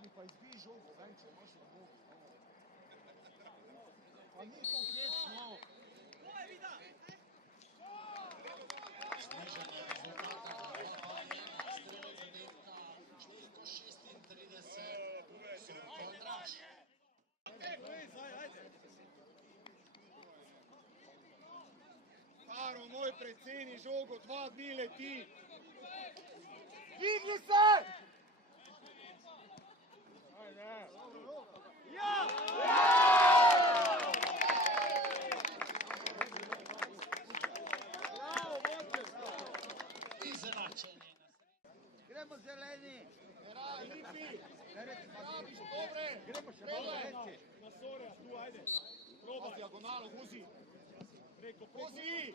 mi pa izbij žogo, vem, če imaš na bogu. Pa ni to hecno. Snižanje rezultata strelec zadetka številko 36, Sonko Andraž. Karo, moj predseni žogo, 2 dni leti. Dvigni se! Ajde. Ja! Bravo, moče! Izenačenje. Gremo zeleni! Filipi, rabiš dobre! Gremo še malo veći! Na Sorja, tu, ajde. Proba. Diagonalo, guzi. Preko, vozi!